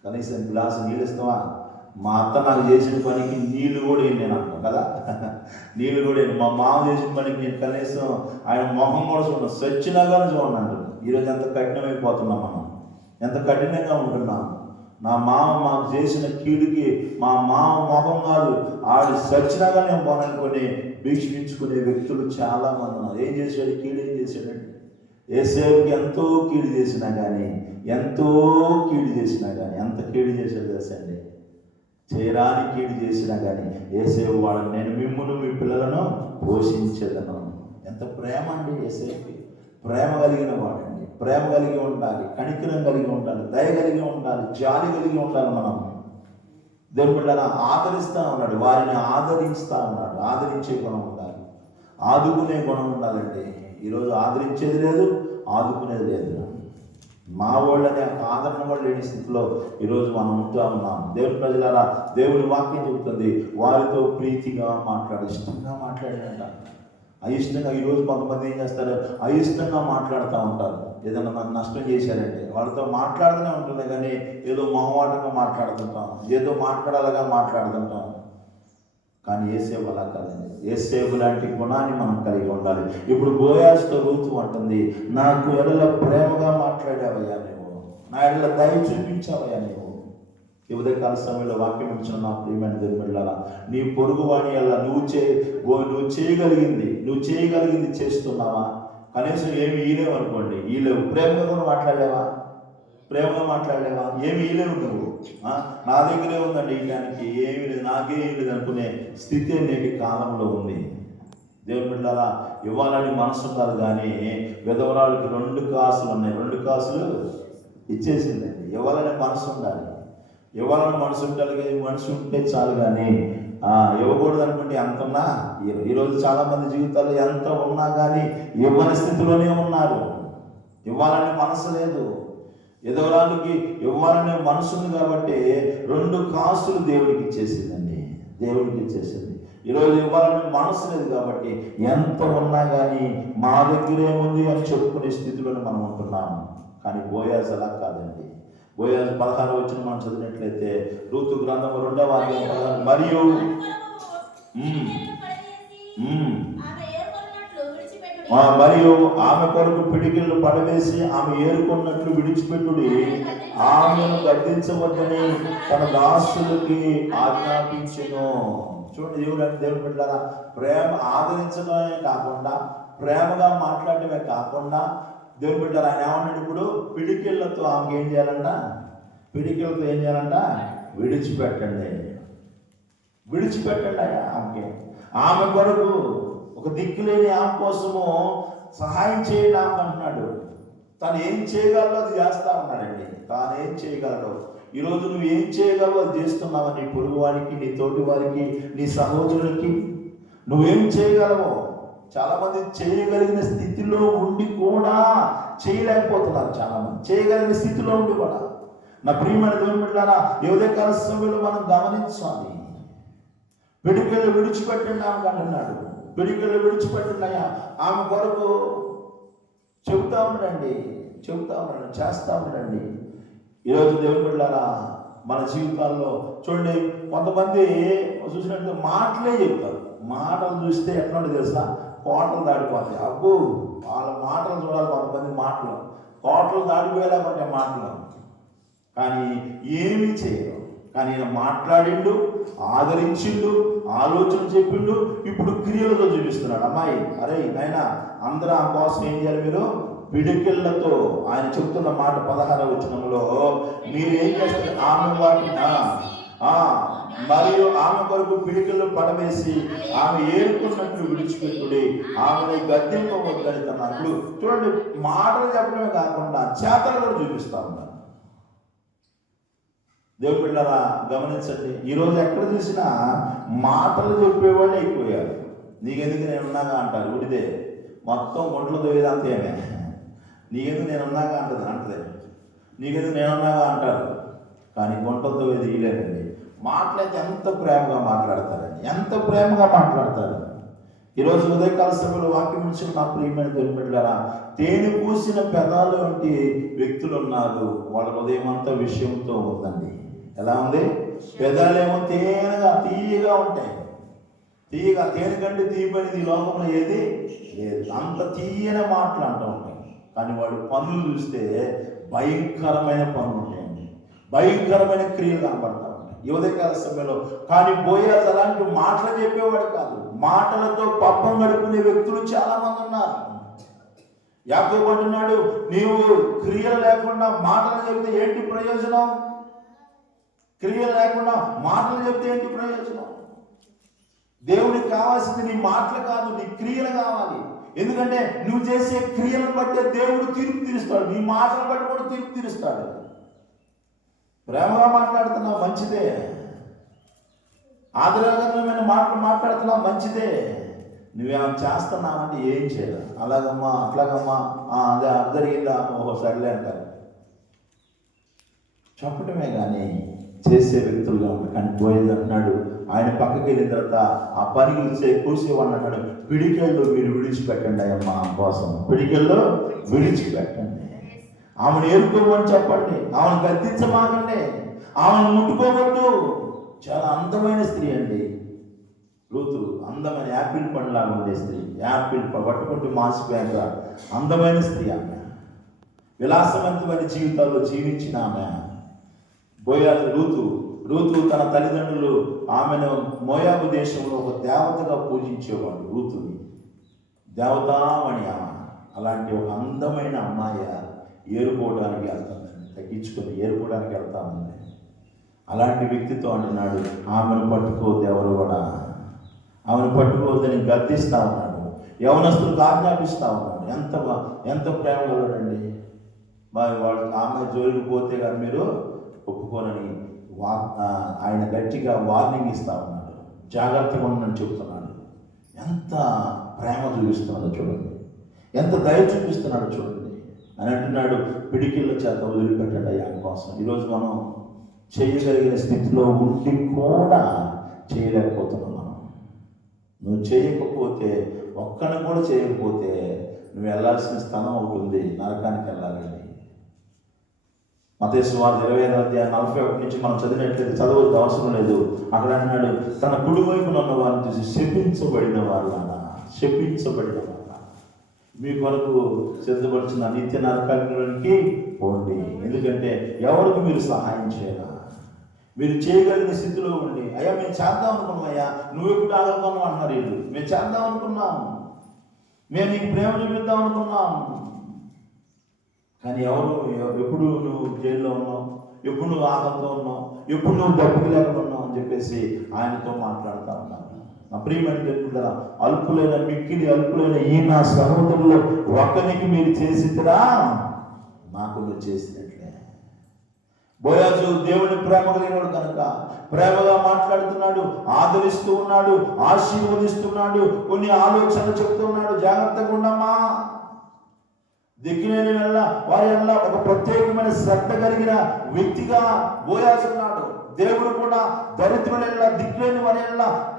కనీసం గ్లాసు నీళ్ళు ఇస్తావా? మా అత్త నాకు చేసిన పనికి నీళ్ళు కూడా ఏం నేను అంటాను కదా, నీళ్ళు కూడా మా మామ చేసిన పనికి నేను కనీసం ఆయన మొహం కూడా చూడండి, స్వచ్ఛనా కానీ చూడండి అంటాడు. ఈరోజు ఎంత కఠినమైపోతున్నాం మనం, ఎంత కఠినంగా ఉంటున్నాం. నా మామ మాకు చేసిన కీడుకి మా మామ మొహం కాదు, ఆడు సచ్చినాగా నేను పోననుకొని భీక్షించుకునే వ్యక్తులు చాలామంది ఉన్నారు. ఏం చేశాడు? కీడు ఏం చేశాడండి? యోసేపుకి ఎంతో కీడు చేసినా కానీ, ఎంత కీడు చేశాడు తెలుసండి? చేయరాని కీడు చేసినా కానీ యోసేపు వాడు, నేను మిమ్మును మీ పిల్లలను పోషించేదను. ఎంత ప్రేమ అండి యోసేపుకి! ప్రేమ కలిగిన వాడండి. ప్రేమ కలిగి ఉండాలి, కనికరం కలిగి ఉండాలి, దయ కలిగి ఉండాలి, జాలి కలిగి ఉండాలి. మనం దేవుని బిడ్డలను ఆదరిస్తూ ఉన్నాడు, వారిని ఆదరిస్తూ ఉన్నాడు. ఆదరించే గుణం ఉండాలి, ఆదుకునే గుణం ఉండాలండి. ఈరోజు ఆదరించేది లేదు, ఆదుకునేది లేదు. మా వాళ్ళని ఆదరణ కూడా లేని స్థితిలో ఈరోజు మనం ఉంటూ ఉన్నాం. దేవుని ప్రజలారా, దేవుని వాక్యం చెబుతుంది, వారితో ప్రీతిగా మాట్లాడు. ఇష్టంగా మాట్లాడాడంట. అయిష్టంగా ఈరోజు కొంతమంది ఏం చేస్తారు, అయిష్టంగా మాట్లాడుతూ ఉంటారు. ఏదైనా మనకు నష్టం చేశారంటే వాళ్ళతో మాట్లాడుతూనే ఉంటుంది, కానీ ఏదో మొహమాటంగా మాట్లాడుతుంటాం, ఏదో మాట్లాడాలగా మాట్లాడుతుంటాం. కానీ యోసేపు అలా కాదండి. యోసేపు లాంటి గుణాన్ని మనం కలిగి ఉండాలి. ఇప్పుడు బోయాజుతో రూతు అంటుంది, నాకు ఎడల ప్రేమగా మాట్లాడావయ్యా నువ్వు, నా ఎడల దయ చూపించావయ్యా నువ్వు. ఈ ఉదయకాల సమయంలో వాక్యం ఇచ్చిన నా ప్రియమైన దేవుని బిడ్డలారా, నీ పొరుగువాణి అలా నువ్వు చేయగలిగింది చేస్తున్నావా? కనీసం ఏమి ఈలేవు అనుకోండి, ఈలేవు. ప్రేమగా కూడా మాట్లాడలేవా? ఏమి ఈలేవు నువ్వు. నా దగ్గరే ఉందండి ఈయడానికి, ఏమి లేదు, నాకేం లేదు అనుకునే స్థితి నేటి కాలంలో ఉంది. దేవుని బిడ్డలారా, ఇవ్వాలని మనసు ఉండాలి, కానీ విధవరాళ్ళకి 2 కాసులు ఉన్నాయి, 2 కాసులు ఇచ్చేసిందండి. ఇవ్వాలనే మనసు ఉండాలి, మనసు ఉంటే చాలు, కానీ ఇవ్వకూడదు అనుకుంటే ఎంతున్నా. ఈరోజు చాలామంది జీవితాల్లో ఎంత ఉన్నా కానీ ఇవ్వని స్థితిలోనే ఉన్నారు. ఇవ్వాలనే మనసు లేదు. ఎదవరానికి ఇవ్వాలనే మనసు ఉంది కాబట్టి 2 కాసులు దేవుడికి ఇచ్చేసిందండి. ఈరోజు ఇవ్వాలనే మనసు లేదు కాబట్టి ఎంత ఉన్నా కానీ మా దగ్గరేముంది అని చెప్పుకునే స్థితిలోనే మనం ఉంటున్నాము. కానీ బోయాజు అలా కాదండి. బోయాజు 16 వచ్చిన మనం చదివినట్లయితే, రూతు గ్రంథం 2వ అధ్యాయం మరియు ఆమె కొరకు పిడికిళ్ళు పడవేసి ఆమె ఏరుకున్నట్లు విడిచిపెట్టుడి, ఆమెను గద్దించవద్దని తన దాసులకి ఆజ్ఞాపించెను. చూడండి, దేవుని బిడ్డలారా, ప్రేమ ఆదరించడమే కాకుండా, ప్రేమగా మాట్లాడటమే కాకుండా, దేవుని బిడ్డలారా ఆయన ఏమన్నాడు, ఇప్పుడు పిడికిళ్ళతో ఆమెకి ఏం చేయాలంట? విడిచిపెట్టండి ఆమెకి. ఆమె కొరకు ఒక దిక్కులేని ఆమె కోసము సహాయం చేయండి ఆమె అంటున్నాడు. తను ఏం చేయగలరో అది చేస్తా ఉన్నాడండి. తాను ఏం చేయగలరో, ఈరోజు నువ్వు ఏం చేయగలవో అది చేస్తున్నావా? నీ పొరుగు వారికి, నీ తోటి వారికి, నీ సహోదరులకి నువ్వేం చేయగలవో. చాలామంది చేయగలిగిన స్థితిలో ఉండి కూడా చేయలేకపోతున్నారు. చాలామంది చేయగలిగిన స్థితిలో ఉండి కూడా. నా ప్రియమైన దేవుని బిడ్డలారా, ఉదయకాల సమయంలో మనం గమనించాలి. పిడికిళ్ళు విడిచిపెట్టండి ఆమె అంటున్నాడు. పిడికిళ్ళు విడిచిపెట్టండి అయ్యా ఆమె కొరకు చెబుతా ఉండండి, చేస్తా ఉండండి. ఈరోజు దేవుని బిడ్డలారా, మన జీవితాల్లో చూడండి, కొంతమంది చూసినట్టు మాటలే చెప్తారు. మాటలు చూస్తే ఎట్లా తెలుసా, కోటలు దాడిపోతాయి. అబ్బో, వాళ్ళ మాటలు చూడాలి. కొంతమంది మాటలు కోటలు దాడిపోయేలా కొంటే మాటలు, కానీ ఏమీ చేయరు. కానీ ఈయన మాట్లాడిండు, ఆదరించిండు, ఆలోచన చెప్పిండు, ఇప్పుడు క్రియలతో చూపిస్తున్నాడు. అమ్మాయి, అరే నాయనా, అందరూ ఆ కోసం ఏం చేయాలి? మీరు పిడికిళ్లతో, ఆయన చెప్తున్న మాట 16వ వచనంలో, మీరు ఏం చేస్తారు? ఆమె వాటిని మరియు ఆమె కొరకు పిడికిళ్ళు పడవేసి ఆమె ఏరుకున్నట్లు విడిచిపెట్టుడి, ఆమెను గద్దెంపవద్దని తన్నాడు. చూడండి, మాటలు చెప్పడమే కాకుండా చేతలు కూడా చూపిస్తా ఉన్నారు. దేవుని బిడ్డలారా గమనించండి, ఈరోజు ఎక్కడ చూసినా మాటలు చెప్పేవాళ్ళు అయిపోయారు. నీకెందుకు నేనున్నాగా అంటారు, ఉడిదే మొత్తం గుంటలు తోయేదంతా ఏమే, నీకెందుకు నేనున్నాగా అంటది, నీకెందుకు నేనున్నాగా అంటారు. కానీ గుంటలు తోయేది వీలేదండి. మాటలైతే ఎంత ప్రేమగా మాట్లాడతారండి, ఎంత ప్రేమగా మాట్లాడతారు. ఈరోజు ఉదయకాల సమయంలో వాక్యం నుంచి నా ప్రియమైన దేవుని బిడ్డలారా, తేనె పూసిన పెదాలు వంటి వ్యక్తులు ఉన్నారు. వాళ్ళ ఉదయం అంతా విషయంతో ఉందండి. ఎలా ఉంది? పెదాలేమో తేనెగా తీయగా ఉంటాయి. తీయగా, తేనె కంటే తీయబడినది ఈ లోకంలో ఏది లేదు. అంత తీయని మాటలు అంటూ ఉంటాయి. కానీ వాళ్ళు పనులు చూస్తే భయంకరమైన పనులు ఉంటాయండి, భయంకరమైన క్రియలు కనబడతా ఉంటాయి ఈ ఉదయకాల సమయంలో. కానీ బోయాజు అలాంటి మాటలు చెప్పేవాడు కాదు. మాటలతో పబ్బం గడుపుకునే వ్యక్తులు చాలా మంది ఉన్నారు. యాకోబు అంటున్నాడు, నీవు క్రియలు లేకుండా మాటలు చెబితే ఏంటి ప్రయోజనం? క్రియలు లేకుండా మాటలు చెబితే ఏంటి ప్రయోజనం? దేవునికి కావాల్సింది నీ మాటలు కాదు, నీ క్రియలు కావాలి. ఎందుకంటే నువ్వు చేసే క్రియలను బట్టే దేవుడు తీర్పు తీరుస్తాడు, నీ మాటలను బట్టి కూడా తీర్పు తీరుస్తాడు. ప్రేమగా మాట్లాడుతున్నావు మంచిదే, ఆదరణమైన మాటలు మాట్లాడుతున్నావు మంచిదే. నువ్వేమైనా చేస్తున్నావంటే ఏం చేయాలి, అలాగమ్మా అట్లాగమ్మా అదే జరిగిందా, ఓహో సర్లే అంటారు, చెప్పటమే కానీ చేసే వ్యక్తులుగా ఉంటారు. కానీ బోయజు అంటున్నాడు, ఆయన పక్కకి వెళ్ళిన తర్వాత ఆ పని కూసేవాడిని అన్నాడు, పిడికెళ్ళు మీరు విడిచిపెట్టండి అయ్యమ్మా కోసం, పిడికెళ్ళు విడిచిపెట్టండి. ఆమెను ఏరుకోమని చెప్పండి, ఆమెను గద్దించమాకండి, ఆమెను ముట్టుకోవద్దు. చాలా అందమైన స్త్రీ అండి రూతు, అందమైన యాపిల్ పండులాగా ఉండే స్త్రీ. యాపిల్ పట్టుకుంటూ మాసిపోయాక అందమైన స్త్రీ ఆమె, విలాసవంతమైన జీవితాల్లో జీవించిన ఆమె. బోయాజు రూతు తన తల్లిదండ్రులు ఆమెను మోయాబు దేశంలో ఒక దేవతగా పూజించేవాడు. రూతుని దేవతామణి ఆమె. అలాంటి ఒక అందమైన అమ్మాయి ఏరుకోవడానికి వెళ్తానండి, తగ్గించుకొని ఏరుకోవడానికి వెళ్తా ఉంది. అలాంటి వ్యక్తితో అంటున్నాడు, ఆమెను పట్టుకోవద్దు, ఎవరు కూడా ఆమెను పట్టుకోవద్దని గద్దిస్తూ ఉన్నాడు, యవనస్తులకు ఆజ్ఞాపిస్తూ ఉన్నాడు. ఎంత ప్రేమ కలడండి. వాళ్ళు ఆమె జోలికి పోతే కానీ మీరు ఒప్పుకోనని ఆయన గట్టిగా వార్నింగ్ ఇస్తూ ఉన్నాడు, జాగ్రత్తగా ఉండని చెబుతున్నాడు. ఎంత ప్రేమ చూపిస్తున్నాడో చూడండి, ఎంత దయ చూపిస్తున్నాడో చూడండి అని అంటున్నాడు. పిడికిళ్ళ చేత వదిలిపెట్టండి అయ్యా కోసం. ఈరోజు మనం చేయగలిగిన స్థితిలో ఉండి కూడా చేయలేకపోతున్నాం. నువ్వు చేయకపోతే, ఒక్కని కూడా చేయకపోతే నువ్వు వెళ్ళాల్సిన స్థలం ఉంటుంది, నరకానికి వెళ్ళాలి. మత్తయి సువార్త 25వ అధ్యాయం 41 నుంచి మనం చదివినట్లయితే, చదవద్దు అవసరం లేదు. అక్కడ అన్నాడు, తన కుడి వైపున ఉన్న వారిని చూసి శపించబడిన వాళ్ళ మీ కొరకు సిద్ధపరిచిన నిత్య నరకానికి పోండి. ఎందుకంటే ఎవరికి మీరు సహాయం చేయాలి. మీరు చేయగలిగిన స్థితిలో ఉండి, అయ్యా మేము చేద్దాం అనుకున్నాం, అయ్యా నువ్వు ఎప్పుడు ఆగనుకున్నావు అంటున్నారు వీళ్ళు. మేము చేద్దాం అనుకున్నాం, మేము నీకు ప్రేమ చూపిద్దాం అనుకున్నాం. కానీ ఎప్పుడు నువ్వు జైల్లో ఉన్నావు, ఎప్పుడు నువ్వు ఆనందంతో ఉన్నావు, ఎప్పుడు నువ్వు డబ్బులు లేకుండా ఉన్నావు అని చెప్పేసి ఆయనతో మాట్లాడుతూ ఉన్నాను. నా ప్రియమైన వ్యక్తుల అల్పులైన ఈ నా సహోదరులు ఒకరికి మీరు చేసిరా నాకు నువ్వు చేసినట్లే. బోయాజు దేవుని ప్రేమ కలిగినాడు కనుక ప్రేమగా మాట్లాడుతున్నాడు, ఆదరిస్తూ ఉన్నాడు, ఆశీర్వదిస్తున్నాడు, కొన్ని ఆలోచనలు చెప్తున్నాడు. జాగ్రత్తగా ఉండమ్మా, దిక్కులేని వల్ల వారి వల్ల ఒక ప్రత్యేకమైన శ్రద్ధ కలిగిన వ్యక్తిగా బోయాజు ఉన్నాడు. దేవుడు కూడా దరిద్రుల దిక్కులేని వారి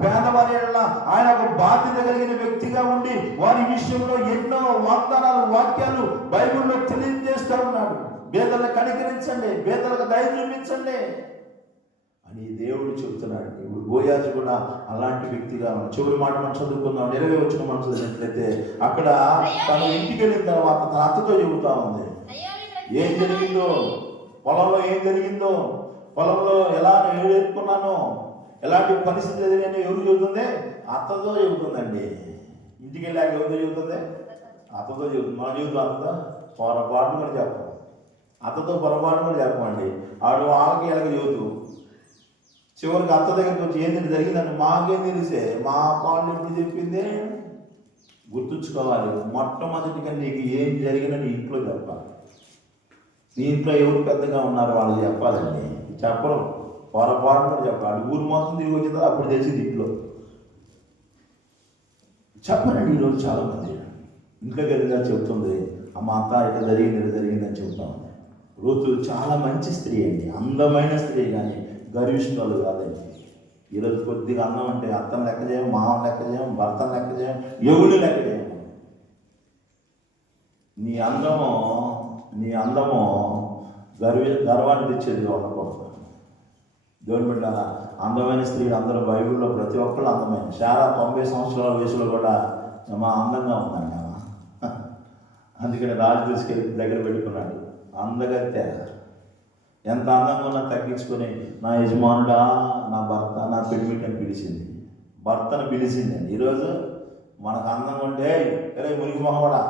పేదవారి ఆయన ఒక బాధ్యత కలిగిన వ్యక్తిగా ఉండి వారి విషయంలో ఎన్నో వాక్యాలు బైబిల్లో తెలియజేస్తూ ఉన్నాడు. పేదలను కనికరించండి, పేదలకు దయ చూపించండి అని దేవుడు చెబుతున్నాడు. ఇప్పుడు బోయాజు కూడా అలాంటి వ్యక్తిగా చివరి మాట మనం చదువుకుందాం. 20 వచ్చిన మనం చదివినట్లయితే అక్కడ తను ఇంటికి వెళ్ళిన తర్వాత తన అత్తతో చెబుతా ఉంది ఏం జరిగిందో, పొలంలో ఏం జరిగిందో, పొలంలో ఎలా ఎదుర్కొన్నానో, ఎలాంటి పరిస్థితి ఎదురైనా ఎవరు చెబుతుంది? అత్తతో చెబుతుందండి. ఇంటికి వెళ్ళాక ఎవరితో చెబుతుంది? అత్తతో చెబుతుంది. మనం చెబుతాం అత్తతో పొరపాటు కూడా చెప్పం, అత్తతో పొరపాటు కూడా చెప్పమండి. ఆడు వాళ్ళకి ఎలాగ చెబుతూ చివరికి అత్త దగ్గరికి వచ్చి ఏంటంటే జరిగిందంటే మాకేం తెలిసే, మా పాలు ఎప్పుడు చెప్పింది. గుర్తుంచుకోవాలి, మొట్టమొదటిగా నీకు ఏం జరిగినా నీ ఇంట్లో చెప్పాలి. నీ ఇంట్లో ఎవరు పెద్దగా ఉన్నారు వాళ్ళు చెప్పాలండి. చెప్పరు, పొరపాటు చెప్పాలి. ఊరు మొత్తం తిరిగి వచ్చిందా అప్పుడు తెలిసింది ఇంట్లో చెప్పనండి. ఈరోజు చాలామంది ఇంట్లోకి వెళ్ళినా చెబుతుంది, అమ్మ అత్త ఇట్లా జరిగింది అని చెబుతా ఉంది. రూతు చాలా మంచి స్త్రీ అండి, అందమైన స్త్రీ, కానీ గర్విష్ఠురాలు కాదండి. ఈరోజు కొద్దిగా అందం అంటే అత్తను లెక్క చేయం, మామను లెక్క చేయం, భర్తను లెక్క చేయం, ఎవరిని లెక్క చేయం. నీ అందము గర్వాన్ని తెచ్చేదిగా ఉండకూడదు. దేవుని బిడ్డ, అందమైన స్త్రీలు అందరూ బైబిల్లో ప్రతి ఒక్కళ్ళు అందమైన. చాలా 90 సంవత్సరాల వయసులో కూడా మా అందంగా ఉందండి ఆమె. అందుకని రాజు తీసుకెళ్ళి దగ్గర పెట్టుకున్నాడు. అందగత్తె ఎంత అందంగా ఉన్నా తగ్గించుకొని, నా యజమానుడా, నా భర్త, నా పెళ్ళిమిటి అని పిలిచింది. భర్తను పిలిచిందండి. ఈరోజు మనకు అందంగా ఉంటే అరే మురికి మొహవాడా,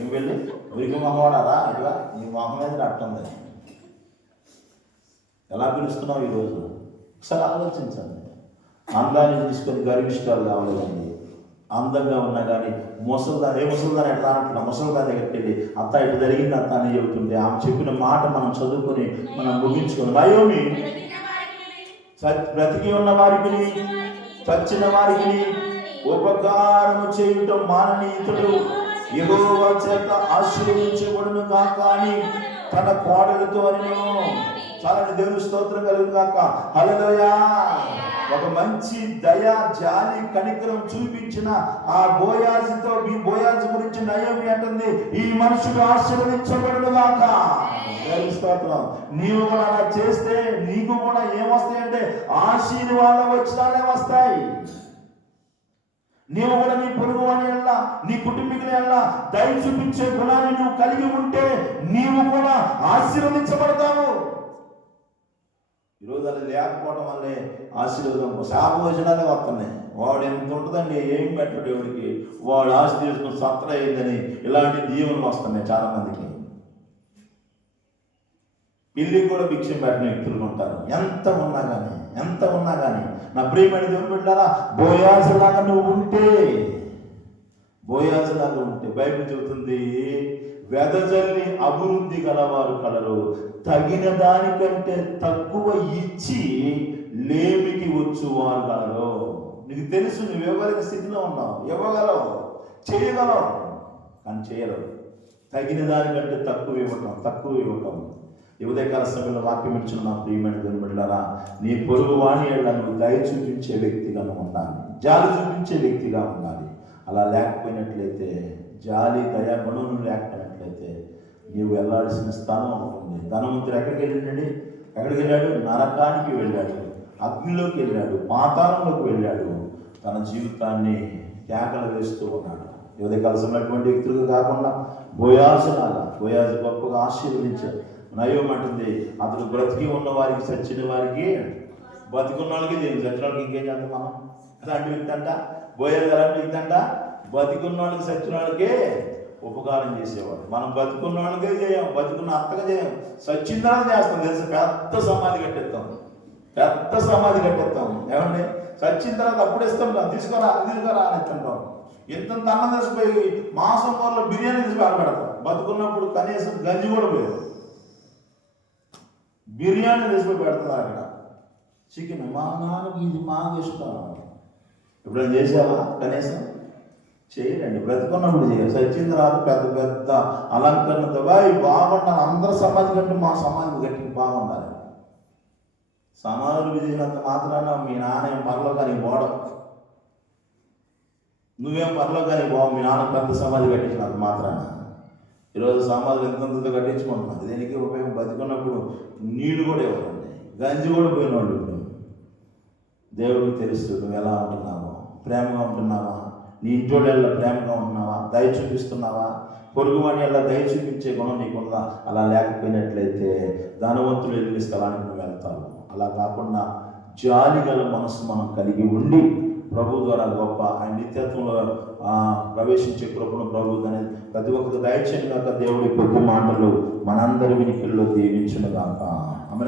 ఏం వెళ్ళి మురికి మొహవాడా రా, ఇట్లా నీ మొహం మీద అట్టుంది. ఎలా పిలుస్తున్నావు ఈరోజు? ఒకసారి ఆలోచించండి. అందాన్ని తీసుకొని గర్విష్టాలు కావాలండి. అందంగా ఉన్నా కానీ ముసలిదాన్ని ఎట్లా అంటున్నా, ముసలిదాన్ని దగ్గరికి అత్త ఇటు జరిగింది అత్త అని చెబుతుంటే ఆమె చెప్పిన మాట మనం చదువుకొని మనం ముగించుకొని, నయోమి బ్రతికి ఉన్న వారికి చచ్చిన వారికి ఉపకారము చేయటం మానని ఇతడు యెహోవా చేత ఆశీర్వదించబడును కాక అని తన కోడలతో చాలా దేవుని స్తోత్రం కలుగు కాక. హల్లెలూయా. ఒక మంచి దయ, జాలి, కనికరం చూపించిన ఆ బోయాజు గురించి నయోమి అంటుంది, ఈ మనుషుడు ఆశీర్వదించబడును గాక. దేవుని స్తోత్రం. నీవు కూడా అలా చేస్తే నీకు కూడా ఏమొస్తాయంటే ఆశీర్వాదం వచ్చినాలే వస్తాయి. నీవు కూడా నీ పొరుగు అని ఎలా, నీ కుటుంబీకుని ఎలా దయ చూపించే గుణాన్ని నువ్వు కలిగి ఉంటే నీవు కూడా ఆశీర్వదించబడతావు. ఈరోజు అది లేకపోవడం వల్లే ఆశీర్వాదం శాపభోజనాలే వస్తున్నాయి. వాడు ఎంత ఉంటుందండి, ఏం పెట్టడు ఎవరికి, వాడు ఆస్తి తీసుకుని సత్ర అయిందని ఇలాంటి దీవెనలు వస్తున్నాయి చాలా మందికి. పిల్లికి కూడా భిక్షం పెట్టిన వ్యక్తులు ఉంటారు. ఎంత ఉన్నా కానీ నా ప్రియమైన దేవుని బిడ్డలారా, బోయాజులాగా నువ్వు ఉంటే బైబిల్ చెబుతుంది, వెదజల్లి అభివృద్ధి గలవారు కలరు, తగిన దానికంటే తక్కువ ఇచ్చి లేమికి వచ్చువారు కలరు. నీకు తెలుసు నువ్వు ఇవ్వగలిగిన స్థితిలో ఉన్నావు, ఇవ్వగలవు, చేయగలవు, కానీ చేయలేవు. తగిన దానికంటే తక్కువ ఇవ్వటం. ఉదయకాల సమయంలో వాక్యం ఇచ్చిన నా ప్రియమైన దేవుని బిడ్డలారా, నీ పొరుగు వాణి నువ్వు దయ చూపించే వ్యక్తిగా ఉండాలి, జాలి చూపించే వ్యక్తిగా ఉండాలి. అలా లేకపోయినట్లయితే, జాలి దయ గుణం లేకపోయినట్లయితే నీవు వెళ్ళాల్సిన స్థానం ఉంటుంది. ధనవంతుడు ఎక్కడికి వెళ్ళాడు? నరకానికి వెళ్ళాడు, అగ్నిలోకి వెళ్ళాడు, పాతాళంలోకి వెళ్ళాడు. తన జీవితాన్ని కేకలు వేస్తూ ఉన్నాడు. ఉదయకాల సమయటువంటి వ్యక్తులుగా కాకుండా బోయాజు గొప్పగా ఆశీర్వదించాడు. నయోమి అంటుంది, అతడు బ్రతికి ఉన్న వారికి, చచ్చిన వారికి, బతికున్న వాళ్ళకి చచ్చిన వాళ్ళకి ఇంకేం చేద్దాం మనం? అలాంటి వ్యక్తి అంట బోయాజు. అలాంటి వ్యక్తి అంట బతికున్న వాళ్ళకి, చచ్చిన వాళ్ళకే ఉపకారం చేసేవాడు. మనం బతుకున్న వాళ్ళకే చేయం, బతుకున్న అత్తగా చేయం, చచ్చిన తర్వాత చేస్తాం. తెలుసు, పెద్ద సమాధి కట్టేస్తాం. ఏమండి, చచ్చిన తర్వాత అప్పుడు ఇస్తాం, తీసుకురా అని ఇస్తుంటాం. ఇంత అన్నం తీసిపోయి మాంసం కూరలో బిర్యానీ తీసి పెడతాం. బతుకున్నప్పుడు కనీసం గంజి కూడా పోయేది, బిర్యానీ తీసుకుని పెడుతున్నారు అక్కడ. చికెన్ మా నాన్నకి ఇది మాకు ఇష్టం. ఎప్పుడైనా చేసావా? కనీసం చేయరండి. బ్రతుకున్నప్పుడు చేయాలి. చచ్చిన తర్వాత పెద్ద అలంకరణతో బాగుండాలి. అందరి సమాధి కంటే మా సమాధి గట్టికి బాగుండాలి. సమాధులు చేసినంత మాత్రాన మీ నాన్న ఏం పరలోకానికి పోవడం, నువ్వేం పరలోకానికి పోవు. మీ నాన్న పెద్ద సమాధి కట్టించినంత మాత్రాన. ఈరోజు సమాధులు ఎంతంతో కట్టించుకుంటున్నాం. దేనికి ఉపయోగం? బతుకున్నప్పుడు నీళ్లు కూడా ఇవ్వరండి, గంజి కూడా పోయిన వాళ్ళు. దేవుడికి తెలుసు నువ్వు ఎలా ఉంటున్నావో, ప్రేమగా ఉంటున్నావా, నీ ఇంట్లో ప్రేమగా ఉంటున్నావా, దయ చూపిస్తున్నావా, పొరుగు వాడి ఎలా దయ చూపించే గుణం నీకుందా? అలా లేకపోయినట్లయితే ధనవంతులు వెళ్ళిన స్థలానికి నువ్వు వెళ్తావు. అలా కాకుండా జాలి గల మనసు మనం కలిగి ఉండి ప్రభు ద్వారా గొప్ప ఆయన నిత్యత్వంలో ప్రవేశించే కృపను ప్రభు అనేది ప్రతి ఒక్కరు దయచేయను కాక దేవుడి కొద్ది మాటలు మనందరి వినికిల్లో దీవించును గాక. ఆమె